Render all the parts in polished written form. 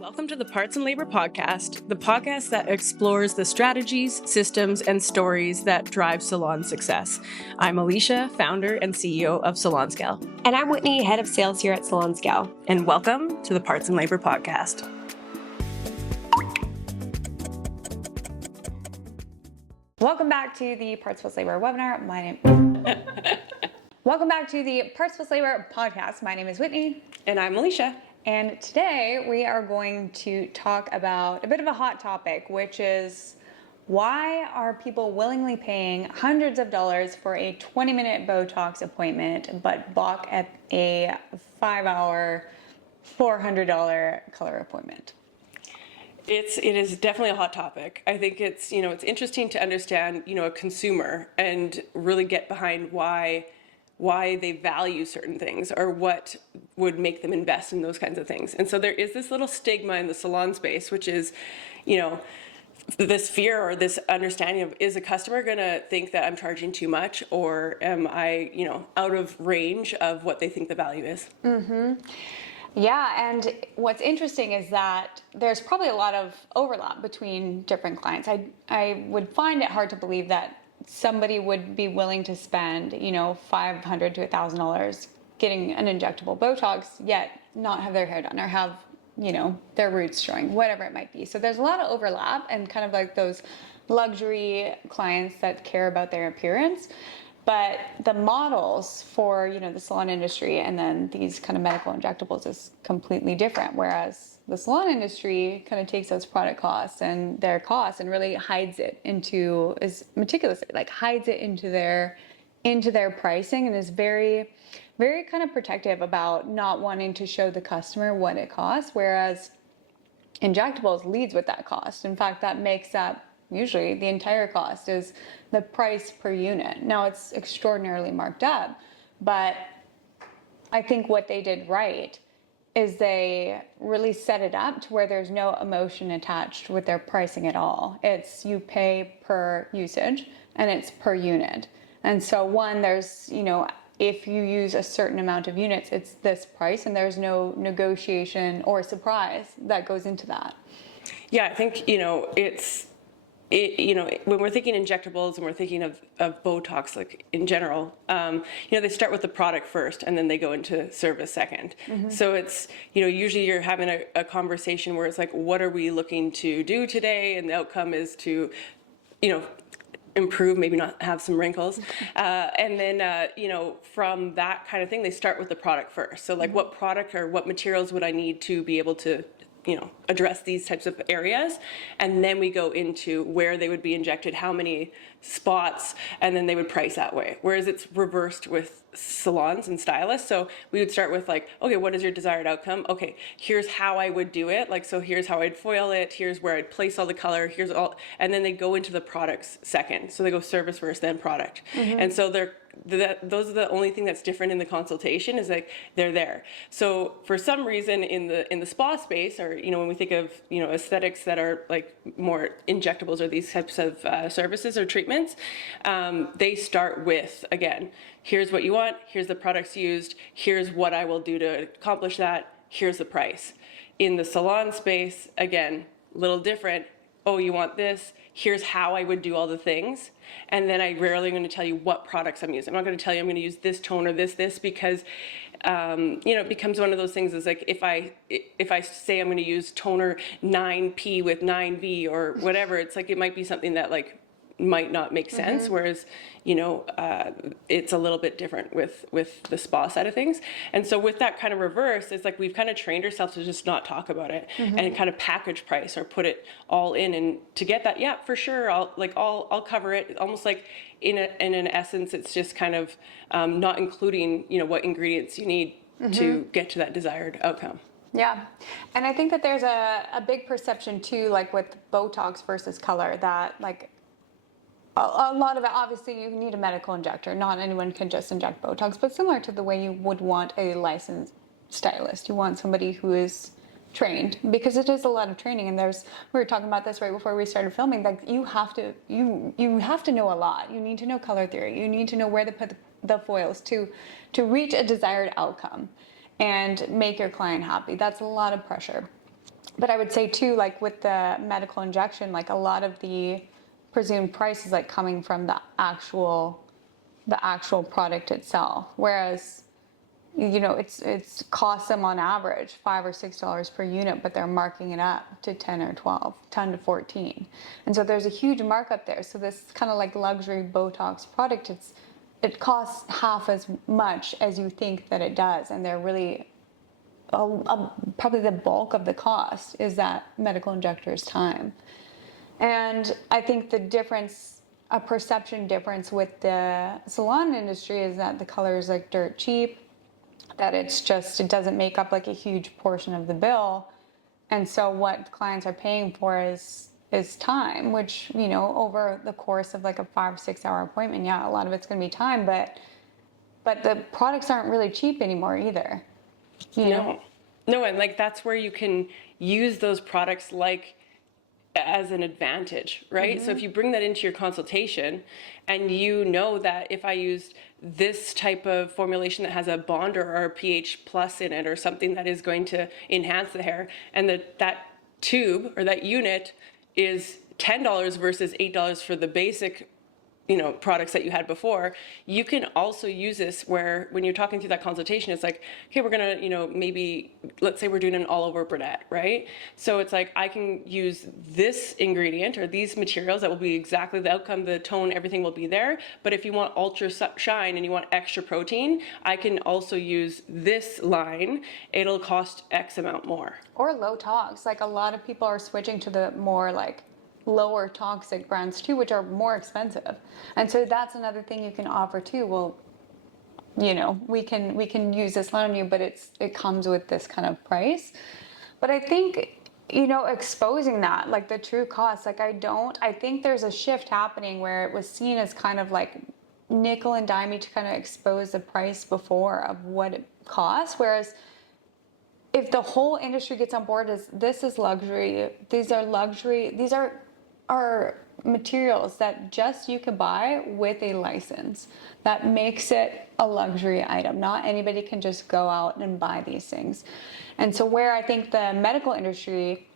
Welcome to the Parts and Labor Podcast, the podcast that explores the strategies, systems, and stories that drive salon success. I'm Alicia, founder and CEO of Salon Scale. And I'm Whitney, head of sales here at Salon Scale. And welcome to the Parts and Labor Podcast. Welcome back to the Parts plus Labor webinar. Welcome back to the Parts plus Labor podcast. My name is Whitney. And I'm Alicia. And today we are going to talk about a bit of a hot topic, which is why are people willingly paying hundreds of dollars for a 20-minute Botox appointment, but balk at a 5-hour, $400 color appointment? It is definitely a hot topic. I think it's interesting to understand, a consumer and really get behind why they value certain things or what would make them invest in those kinds of things. And so there is this little stigma in the salon space, which is, this fear or this understanding of, is a customer going to think that I'm charging too much, or am I, out of range of what they think the value is? Mm-hmm. Yeah, and what's interesting is that there's probably a lot of overlap between different clients. I would find it hard to believe that somebody would be willing to spend, $500 to $1,000 getting an injectable Botox, yet not have their hair done or have, their roots showing, whatever it might be. So there's a lot of overlap and kind of like those luxury clients that care about their appearance. But the models for, the salon industry and then these kind of medical injectables is completely different. Whereas the salon industry kind of takes those product costs and their costs and really hides it into, is meticulous, like hides it into their pricing, and is very, very kind of protective about not wanting to show the customer what it costs. Whereas injectables leads with that cost. In fact, that makes up usually the entire cost is the price per unit. Now it's extraordinarily marked up, but I think what they did right is they really set it up to where there's no emotion attached with their pricing at all. It's you pay per usage and it's per unit. And so there's, if you use a certain amount of units, it's this price, and there's no negotiation or surprise that goes into that. Yeah, I think, when we're thinking injectables and we're thinking of Botox, like in general, they start with the product first and then they go into service second. Mm-hmm. So it's, usually you're having a conversation where it's like, what are we looking to do today? And the outcome is to, improve, maybe not have some wrinkles. And then, from that kind of thing, they start with the product first. So like, what product or what materials would I need to be able to address these types of areas, and then we go into where they would be injected, how many spots, and then they would price that way. Whereas it's reversed with salons and stylists. So we would start with like, okay, what is your desired outcome? Okay, here's how I would do it. Like, so here's how I'd foil it. Here's where I'd place all the color. Here's all, and then they go into the products second. So they go service first, then product. Mm-hmm. And so those are the only thing that's different in the consultation, is like they're there. So for some reason in the spa space, or when we think of aesthetics that are like more injectables or these types of services or treatments, they start with, again, here's what you want, here's the products used, here's what I will do to accomplish that, here's the price. In the salon space, again, a little different. Oh, you want this? Here's how I would do all the things. And then I rarely am going to tell you what products I'm using. I'm not going to tell you I'm going to use this tone or this, because, it becomes one of those things is like, if I say I'm going to use toner 9P with 9V or whatever, it's like, it might be something that like might not make sense. Mm-hmm. Whereas, it's a little bit different with the spa side of things. And so with that kind of reverse, it's like we've kind of trained ourselves to just not talk about it. Mm-hmm. And kind of package price or put it all in. And to get that, yeah, for sure, I'll cover it. Almost like in an essence, it's just kind of not including, what ingredients you need mm-hmm. to get to that desired outcome. Yeah. And I think that there's a big perception too, like with Botox versus color, that like, a lot of it, obviously, you need a medical injector. Not anyone can just inject Botox, but similar to the way you would want a licensed stylist. You want somebody who is trained, because it is a lot of training. And we were talking about this right before we started filming, like you have to know a lot. You need to know color theory. You need to know where to put the foils to reach a desired outcome and make your client happy. That's a lot of pressure. But I would say too, like with the medical injection, like a lot of the presumed price is like coming from the actual product itself. Whereas, you know, it's costs them on average $5 or $6 per unit, but they're marking it up to 10 or 12, 10 to 14. And so there's a huge markup there. So this kind of like luxury Botox product, it costs half as much as you think that it does. And they're really, probably the bulk of the cost is that medical injector's time. And I think the difference, a perception difference with the salon industry is that the color is like dirt cheap, that it doesn't make up like a huge portion of the bill. And so what clients are paying for is time, which, you know, over the course of like a 5-6 hour appointment, yeah, a lot of it's going to be time, but the products aren't really cheap anymore either. You know? No, and like that's where you can use those products like as an advantage, right? So if you bring that into your consultation and you know that if I used this type of formulation that has a bonder or a pH plus in it or something that is going to enhance the hair, and that tube or that unit is $10 versus $8 for the basic, you know, products that you had before, you can also use this where when you're talking through that consultation, it's like, okay, we're gonna, you know, maybe let's say we're doing an all over brunette, right? So it's like I can use this ingredient or these materials that will be exactly the outcome, the tone, everything will be there. But if you want ultra shine and you want extra protein, I can also use this line. It'll cost X amount more. Or low tox. Like a lot of people are switching to the more like lower toxic brands too, which are more expensive. And so that's another thing you can offer too. Well, you know, we can use this line on you, but it comes with this kind of price. But I think, you know, exposing that, like the true cost, like I think there's a shift happening where it was seen as kind of like nickel and dimey to kind of expose the price before of what it costs. Whereas if the whole industry gets on board as this is luxury, these are materials that just you can buy with a license. That makes it a luxury item. Not anybody can just go out and buy these things. And so where I think the medical industry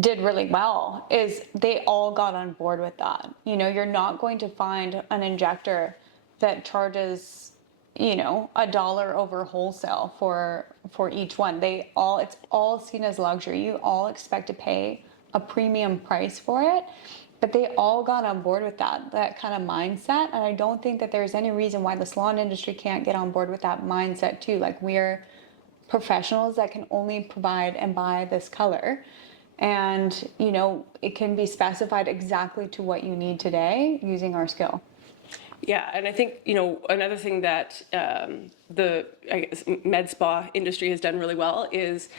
did really well is they all got on board with that. You know, you're not going to find an injector that charges, you know, $1 over wholesale for each one. It's all seen as luxury. You all expect to pay a premium price for it, but they all got on board with that kind of mindset. And I don't think that there's any reason why the salon industry can't get on board with that mindset too. Like, we're professionals that can only provide and buy this color, and, you know, it can be specified exactly to what you need today using our skill. Yeah, and I think, you know, another thing that the med spa industry has done really well is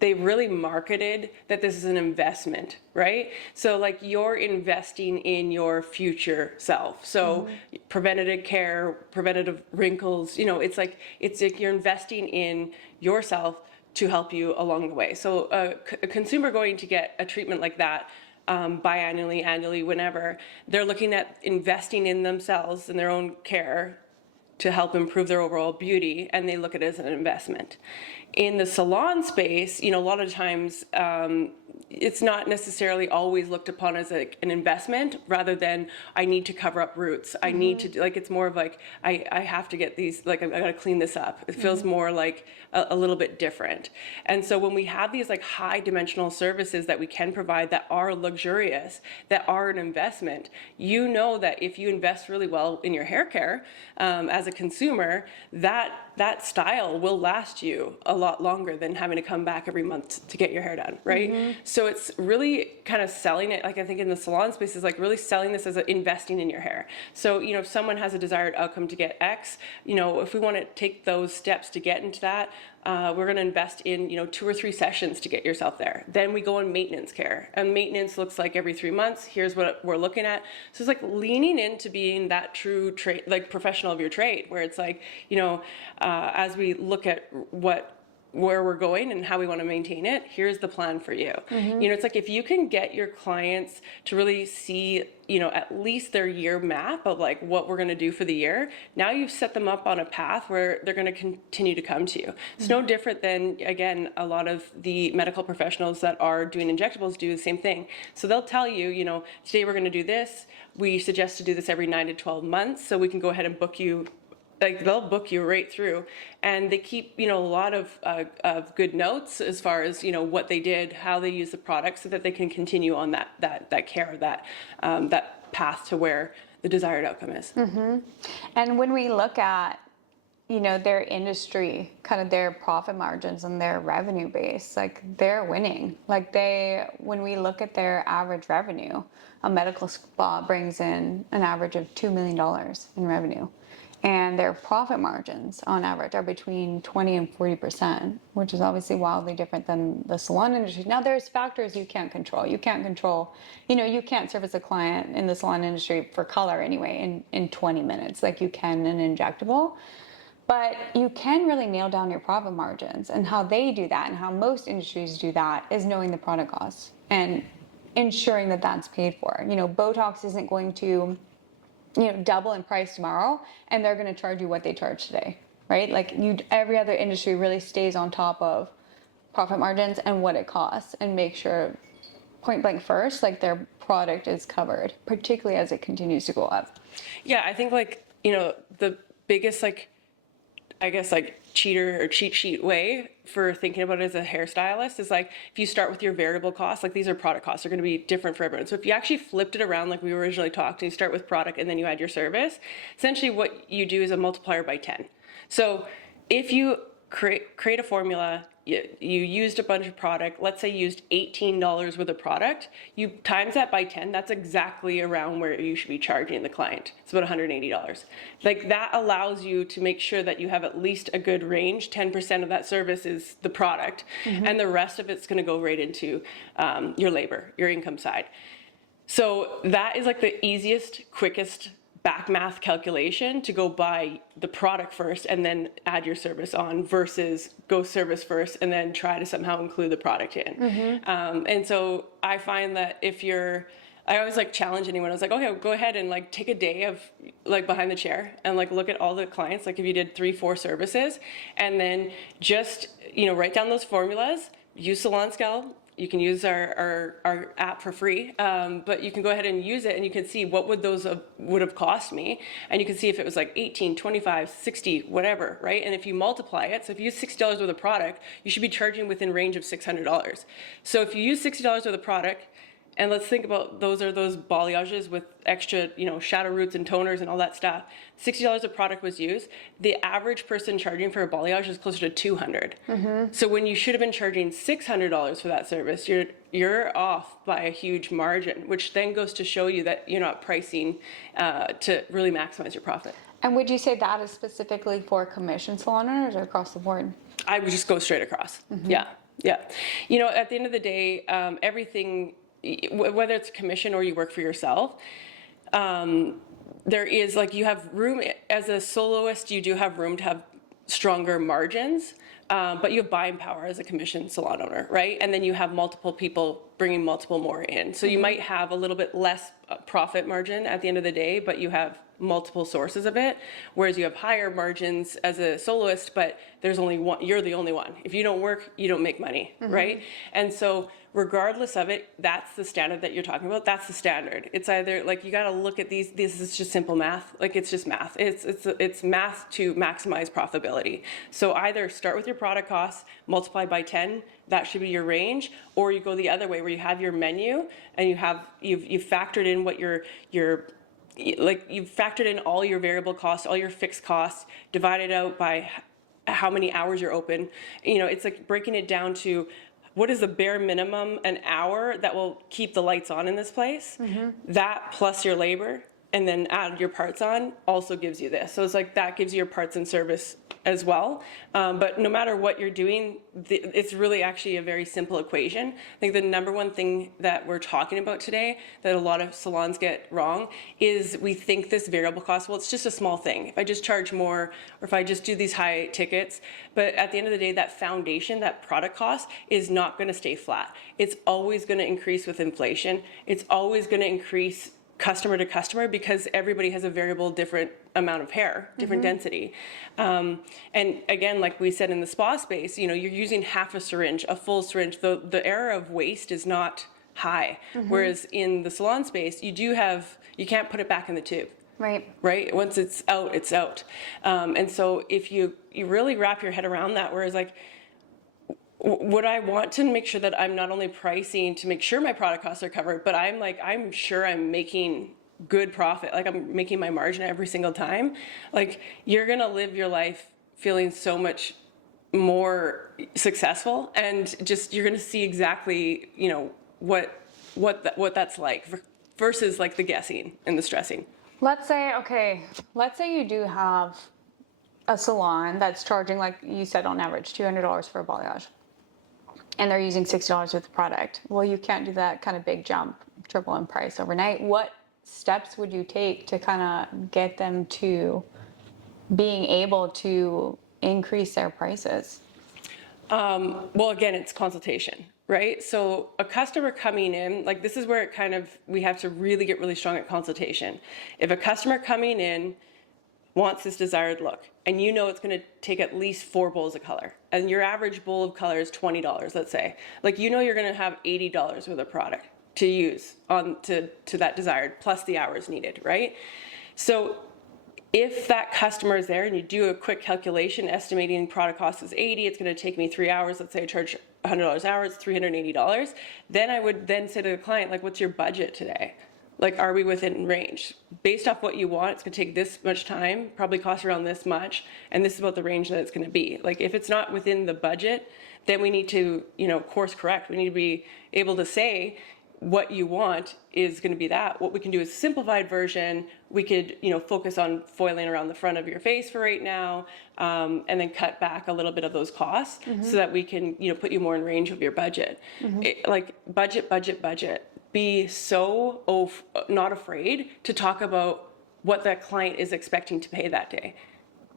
they really marketed that this is an investment, right? So like you're investing in your future self. So preventative care, preventative wrinkles, you know, it's like you're investing in yourself to help you along the way. So a consumer going to get a treatment like that, biannually, annually, whenever, they're looking at investing in themselves and their own care to help improve their overall beauty, and they look at it as an investment. In the salon space, you know, a lot of times it's not necessarily always looked upon as an investment, rather than I need to cover up roots. I need to, like, it's more of like, I have to get these, like, I gotta clean this up. It feels more like a little bit different. And so when we have these like high dimensional services that we can provide that are luxurious, that are an investment, you know that if you invest really well in your hair care as a consumer, that style will last you a lot longer than having to come back every month to get your hair done, right? So it's really kind of selling it, like I think in the salon space, is like really selling this as investing in your hair. So, you know, if someone has a desired outcome to get X, you know, if we want to take those steps to get into that, we're going to invest in, you know, 2 or 3 sessions to get yourself there. Then we go on maintenance care, and maintenance looks like every 3 months. Here's what we're looking at. So it's like leaning into being that true trade, like professional of your trade, where it's like, you know, as we look at what where we're going and how we want to maintain it. Here's the plan for you. You know, it's like if you can get your clients to really see, you know, at least their year map of like what we're going to do for the year, now you've set them up on a path where they're going to continue to come to you. It's no different than, again, a lot of the medical professionals that are doing injectables do the same thing. So they'll tell you, you know, today we're going to do this. We suggest to do this every 9 to 12 months, so we can go ahead and book you. Like they'll book you right through, and they keep, you know, a lot of good notes as far as, you know, what they did, how they use the product, so that they can continue on that care, that path to where the desired outcome is. And when we look at, you know, their industry, kind of their profit margins and their revenue base, like they're winning. Like when we look at their average revenue, a medical spa brings in an average of $2 million in revenue. And their profit margins on average are between 20 and 40%, which is obviously wildly different than the salon industry. Now, there's factors you can't control. You can't control, you know, you can't service a client in the salon industry for color anyway in 20 minutes like you can in injectable. But you can really nail down your profit margins, and how they do that and how most industries do that is knowing the product costs and ensuring that that's paid for. You know, Botox isn't going to, you know, double in price tomorrow, and they're going to charge you what they charge today, right? Like every other industry really stays on top of profit margins and what it costs, and make sure point blank first, like their product is covered, particularly as it continues to go up. Yeah, I think like, you know, the biggest like, I guess like cheater or cheat sheet way for thinking about it as a hairstylist is like, if you start with your variable costs, like these are product costs, they're going to be different for everyone. So if you actually flipped it around like we originally talked, and you start with product and then you add your service, essentially what you do is a multiplier by 10. So if you create a formula, you used a bunch of product, let's say you used $18 worth of product, you times that by 10, that's exactly around where you should be charging the client. It's about $180. Like that allows you to make sure that you have at least a good range. 10% of that service is the product, and the rest of it's going to go right into your labor, your income side. So that is like the easiest, quickest back math calculation to go buy the product first and then add your service on, versus go service first and then try to somehow include the product in. And so I find that I always like challenge anyone. I was like, okay, go ahead and like take a day of like behind the chair and like look at all the clients. Like if you did 3-4 services, and then just, you know, write down those formulas, use Salon Scale. You can use our app for free, but you can go ahead and use it, and you can see what would those would have cost me, and you can see if it was like 18, 25, 60, whatever, right? And if you multiply it, so if you use $60 worth of product, you should be charging within range of $600. So if you use $60 worth of product, and let's think about those balayages with extra, you know, shadow roots and toners and all that stuff. $60 of product was used. The average person charging for a balayage is closer to $200. So when you should have been charging $600 for that service, you're off by a huge margin, which then goes to show you that you're not pricing to really maximize your profit. And would you say that is specifically for commission salon owners or across the board? I would just go straight across. Yeah. You know, at the end of the day, everything, whether it's commission or you work for yourself, there is like, you have room as a soloist, you do have room to have stronger margins, but you have buying power as a commission salon owner, right? And then you have multiple people bringing multiple more in. So you might have a little bit less profit margin at the end of the day, but you have multiple sources of it, whereas you have higher margins as a soloist, but there's only one, you're the only one. If you don't work, you don't make money, right? And so regardless of it, that's the standard that you're talking about. That's the standard. It's either like, you got to look at these, this is just simple math. Like it's just math. It's math to maximize profitability. So either start with your product costs, multiply by 10, that should be your range, or you go the other way where you have your menu and you've factored in what you've factored in all your variable costs, all your fixed costs, divided out by how many hours you're open. You know, it's like breaking it down to what is the bare minimum an hour that will keep the lights on in this place. That plus your labor, and then add your parts on also gives you this. So it's like that gives you your parts and service as well. But no matter what you're doing, it's really actually a very simple equation. I think the number one thing that we're talking about today that a lot of salons get wrong is we think this variable cost, well, it's just a small thing. If I just charge more, or if I just do these high tickets, but at the end of the day, that foundation, that product cost is not going to stay flat. It's always going to increase with inflation. It's always going to increase customer to customer because everybody has a variable different amount of hair, different density. And again, like we said in the spa space, you're using half a syringe, a full syringe. The error of waste is not high. Whereas in the salon space, you can't put it back in the tube. Right? Once it's out, it's out. And so if you really wrap your head around that, whereas like, would I want to make sure that I'm not only pricing to make sure my product costs are covered, but I'm sure I'm making good profit, like I'm making my margin every single time. Like you're gonna live your life feeling so much more successful, and just you're gonna see exactly what that's like versus like the guessing and the stressing. Let's say you do have a salon that's charging, like you said, on average $200 for a balayage, and they're using $60 worth of product. Well, you can't do that kind of big jump, triple in price overnight. What steps would you take to kind of get them to being able to increase their prices? Well, again, it's consultation, right? So a customer coming in, like this is where we have to really get really strong at consultation. If a customer coming in wants this desired look, and it's going to take at least 4 bowls of color, and your average bowl of color is $20, let's say, like you're going to have $80 worth of product to use on to that desired, plus the hours needed, right? So if that customer is there and you do a quick calculation estimating product cost is 80, it's going to take me 3 hours, let's say I charge $100 an hour, it's $380, then I would then say to the client, like, what's your budget today? Like, are we within range? Based off what you want, it's going to take this much time, probably cost around this much, and this is about the range that it's going to be. Like, if it's not within the budget, then we need to, course correct. We need to be able to say what you want is going to be that. What we can do is a simplified version. We could, focus on foiling around the front of your face for right now, and then cut back a little bit of those costs so that we can, put you more in range of your budget. Like budget. Be so not afraid to talk about what that client is expecting to pay that day,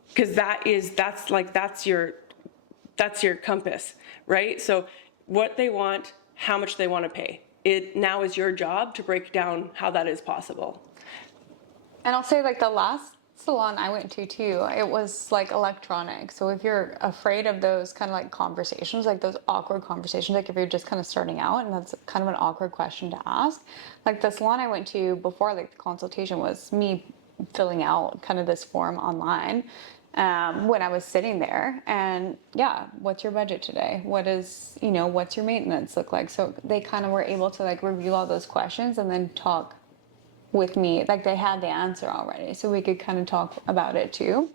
because that's your compass, right? So what they want, how much they want to pay. It now is your job to break down how that is possible. And I'll say, like, the last salon I went to too, it was like electronic. So if you're afraid of those kind of like conversations, like those awkward conversations, like if you're just kind of starting out and that's kind of an awkward question to ask, like the salon I went to before, like the consultation was me filling out kind of this form online when I was sitting there, and what's your budget today? What's your maintenance look like? So they kind of were able to like review all those questions and then talk with me, like they had the answer already, so we could kind of talk about it too.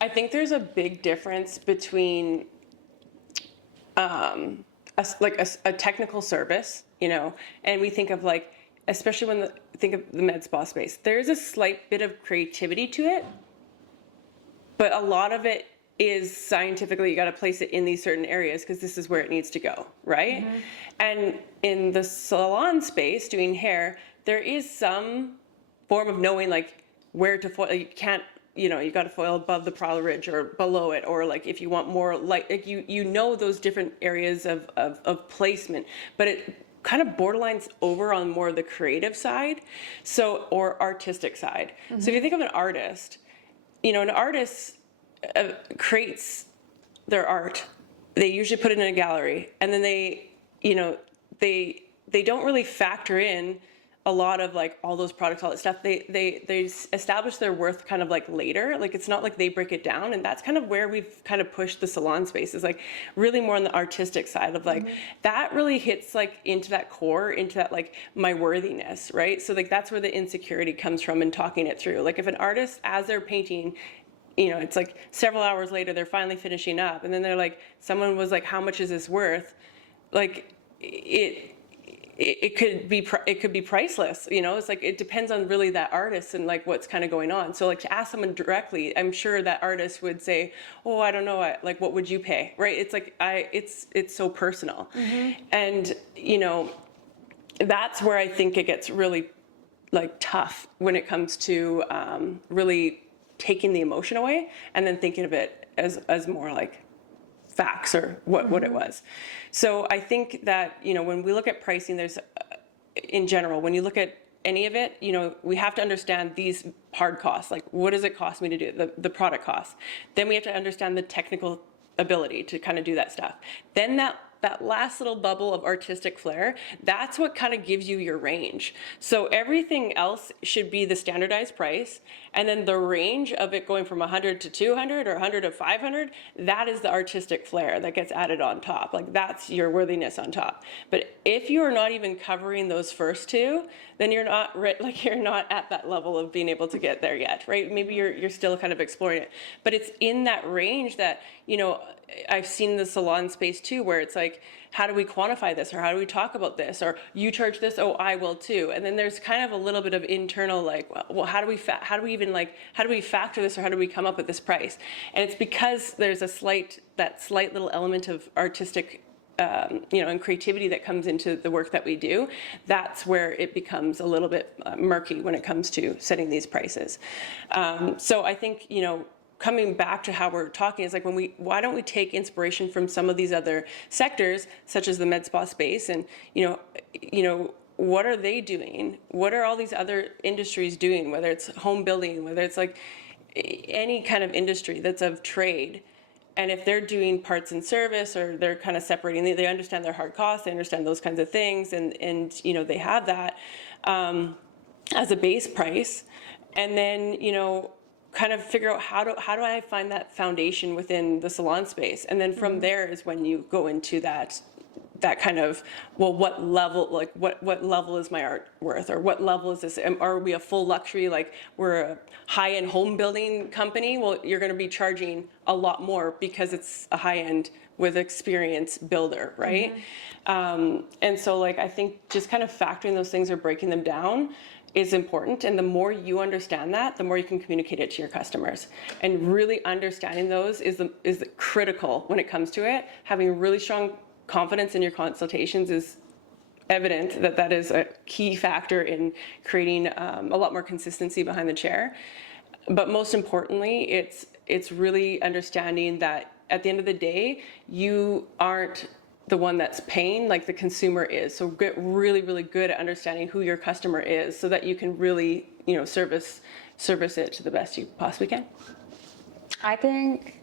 I think there's a big difference between a technical service, and we think of like, especially when think of the med spa space, there's a slight bit of creativity to it, but a lot of it is scientifically, you got to place it in these certain areas because this is where it needs to go, right? And in the salon space, doing hair, there is some form of knowing like where to foil. You can't, you got to foil above the brow ridge or below it, or like if you want more light, like those different areas of placement, but it kind of borderlines over on more the creative side, or artistic side. So if you think of an artist, an artist creates their art. They usually put it in a gallery, and then they don't really factor in a lot of like all those products, all that stuff. They establish their worth kind of like later. Like it's not like they break it down, and that's kind of where we've kind of pushed the salon space, is like really more on the artistic side of like that really hits like into that core, into that like my worthiness, right? So like that's where the insecurity comes from, and talking it through. Like if an artist, as they're painting, it's like several hours later they're finally finishing up, and then they're like, someone was like, how much is this worth? Like it could be priceless, you know. It's like it depends on really that artist and like what's kind of going on. So like to ask someone directly, I'm sure that artist would say, oh, I don't know, like what would you pay, right? It's like it's so personal. And you know, that's where I think it gets really like tough when it comes to really taking the emotion away and then thinking of it as more like facts or what it was. So I think that, you know, when we look at pricing, there's in general, when you look at any of it, you know, we have to understand these hard costs, like what does it cost me to do the product costs. Then we have to understand the technical ability to kind of do that stuff. Then that last little bubble of artistic flair, that's what kind of gives you your range. So everything else should be the standardized price, and then the range of it going from 100 to 200 or 100 to 500, that is the artistic flair that gets added on top. Like that's your worthiness on top. But if you're not even covering those first two, then you're not at that level of being able to get there yet, right? Maybe you're still kind of exploring it. But it's in that range that, you know, I've seen the salon space too, where it's like, how do we quantify this, or how do we talk about this, or you charge this, oh, I will too. And then there's kind of a little bit of internal like, well, how do we factor this, or how do we come up with this price? And it's because there's that slight little element of artistic you know, and creativity that comes into the work that we do. That's where it becomes a little bit murky when it comes to setting these prices. So I think, you know, coming back to how we're talking is like, why don't we take inspiration from some of these other sectors, such as the med spa space, and you know, what are they doing? What are all these other industries doing? Whether it's home building, whether it's like any kind of industry that's of trade. And if they're doing parts and service, or they're kind of separating, they understand their hard costs, they understand those kinds of things, and you know, they have that as a base price, and then, you know, kind of figure out how do I find that foundation within the salon space, and then from there is when you go into that kind of, well, what level is my art worth, or what level is this? Are we a full luxury, like we're a high-end home building company? Well, you're going to be charging a lot more because it's a high-end with experience builder, right? And so like, I think just kind of factoring those things or breaking them down is important, and the more you understand that, the more you can communicate it to your customers. And really understanding those is critical when it comes to it. Having really strong confidence in your consultations is evident that is a key factor in creating a lot more consistency behind the chair. But most importantly, it's really understanding that at the end of the day, you aren't the one that's paying, like the consumer is. So get really, really good at understanding who your customer is, so that you can really, you know, service it to the best you possibly can. I think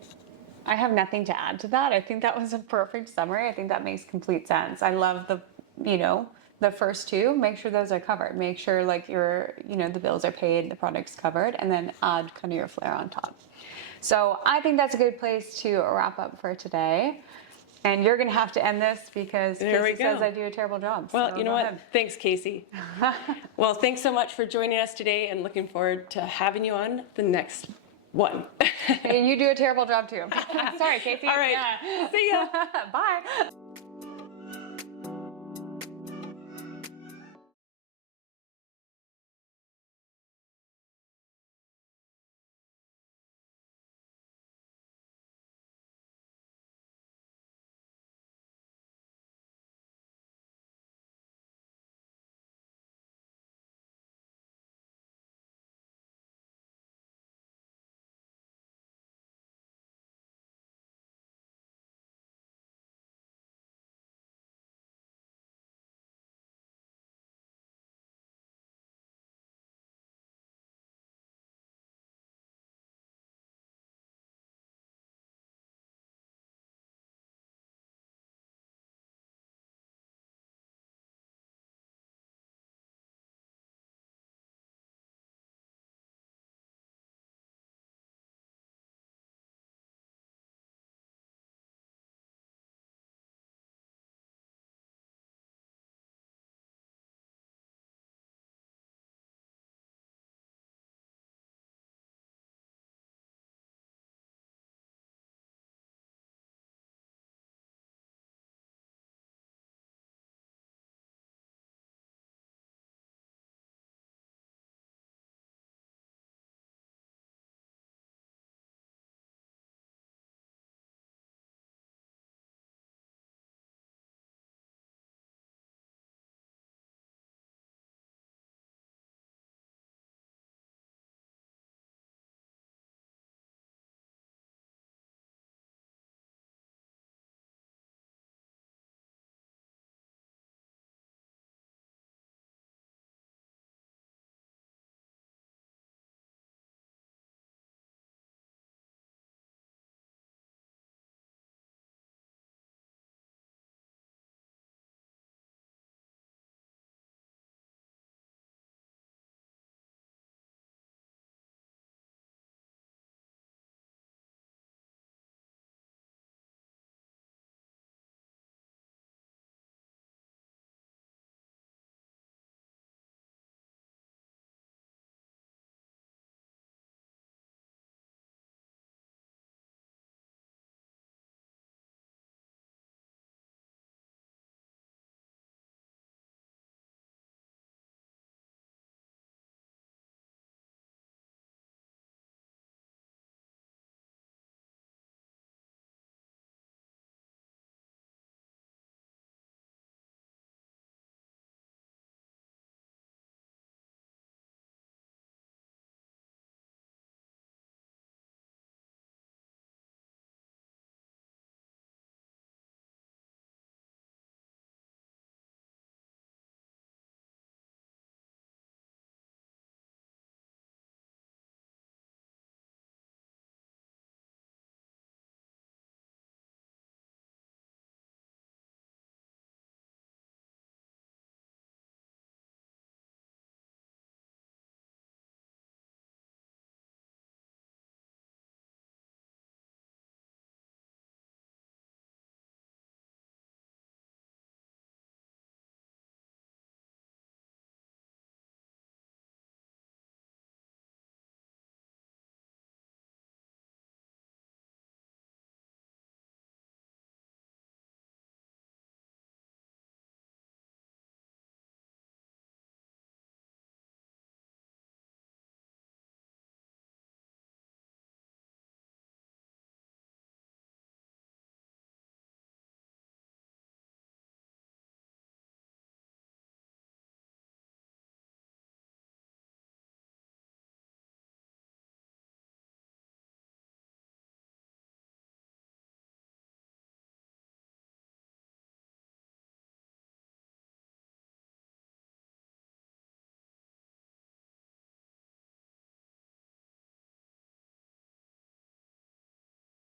I have nothing to add to that. I think that was a perfect summary. I think that makes complete sense. I love the first two. Make sure those are covered. Make sure like the bills are paid, the product's covered, and then add kind of your flair on top. So I think that's a good place to wrap up for today. And you're going to have to end this because Casey says I do a terrible job. Well, so you know what? Thanks, Casey. Well, thanks so much for joining us today, and looking forward to having you on the next one. And you do a terrible job too. Sorry, Casey. All right. Yeah. See ya. Bye.